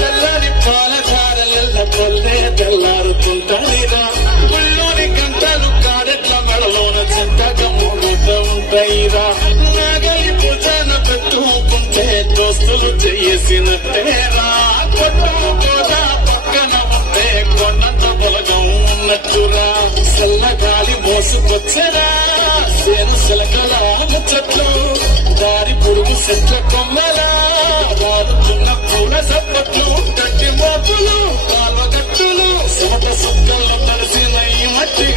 తెల్లని పాలధారల పొల్లే తెల్లారుతుంటాయిరా గుళ్ళోని గంటలు కాడెట్ల మెడలోన చెంతగా మూడుతూ ఉంటాయిరా నాగలి భుజాన పెట్టుకుంటే దోస్తులు చేసినట్టేరా కొట్టు గోదా పక్కన ఉంటే కొండంత బలగం ఉన్నట్టురా చల్లగాలి మోసుకొచ్చరా సేను శిలకల ముచ్చట్లు దారి పొడుగు చెట్ల కొమ్మలా రాలుతున్న పూల సప్పట్లు గట్టి మోపులు కాలువగట్టులు సోట సుక్కల్లో తడిసిన ఈ మట్టి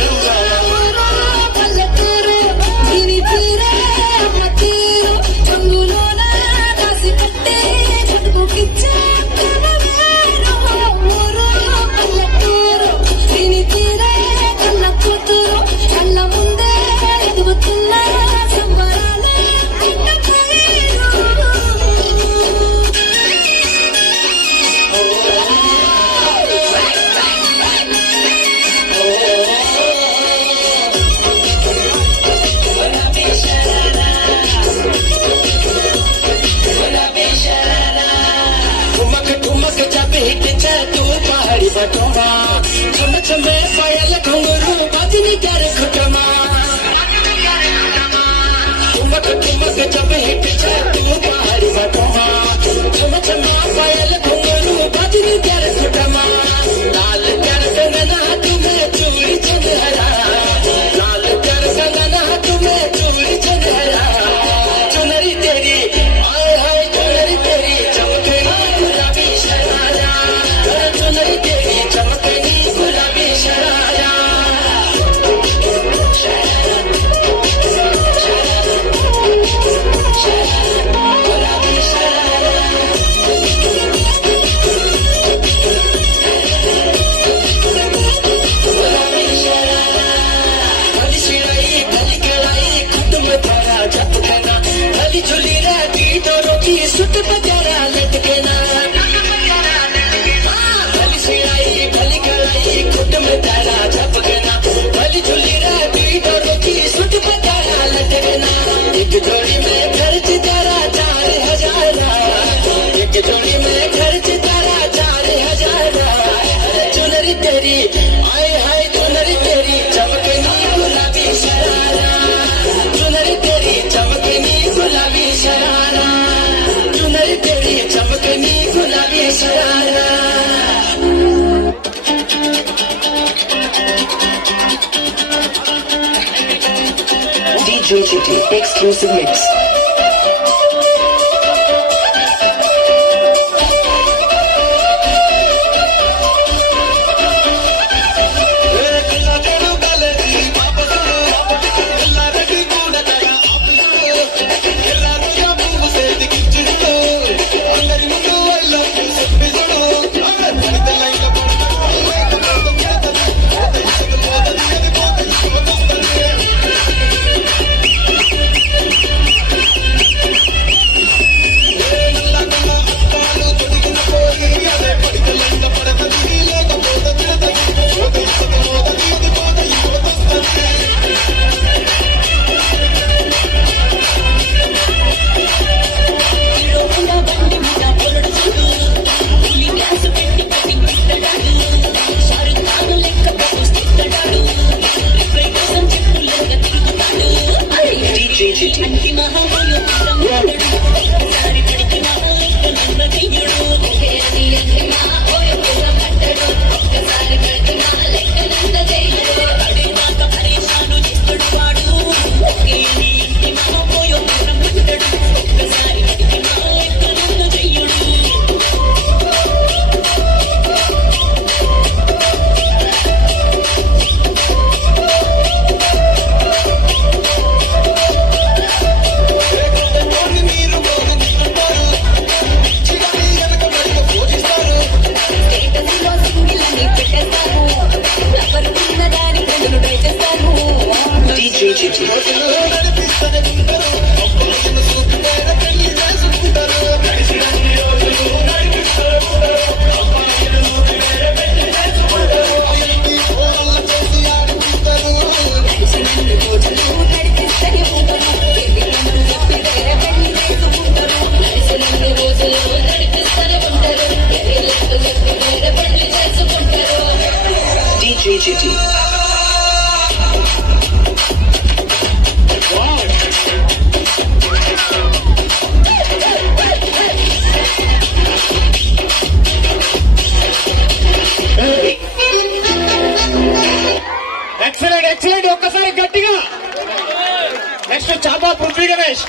चमे पायल घुंघरू बजनी कर खुटमा ठुमक ठुमक जब हिट तू पहाड़ी बटमा चम चमा पायल घुंघरू बजनी कर खुटमा लाल कर गगना तुम्हें चूड़ी चंदहरा लाल कर गगना तुम्हें चूड़ी चंदहरा चुनरी तेरी आए हाय चुनरी तेरी चमकनी गुलाबी शरारा चुनरी तेरी चमकनी गुलाबी शरारा गुलाबी शरारा गुलाबी शरारा भली सिराई भली कड़ाई खुद में भरा झपकना भली झुली रहती दोनों की सुट बजारा लटकना भली सिराई भली कड़ाई खुद में भरा झपकना भली झुली रहती दोनों की सुट बजारा लटकना एक जोड़ी में खर्च तारा 4,000 एक जोड़ी में खर्च तारा 4,000 चुनरी तेरी आए हाय चुनरी तेरी चमकनी गुलाबी शरारा चुनरी तेरी चमकनी गुलाबी शरारा चुनरी तेरी चमकनी गुलाबी sharara DJ City exclusive mix. Excellent excellent ఒక్కసారి గట్టిగా. నెక్స్ట్ చాపా పృథ్వీ గణేష్.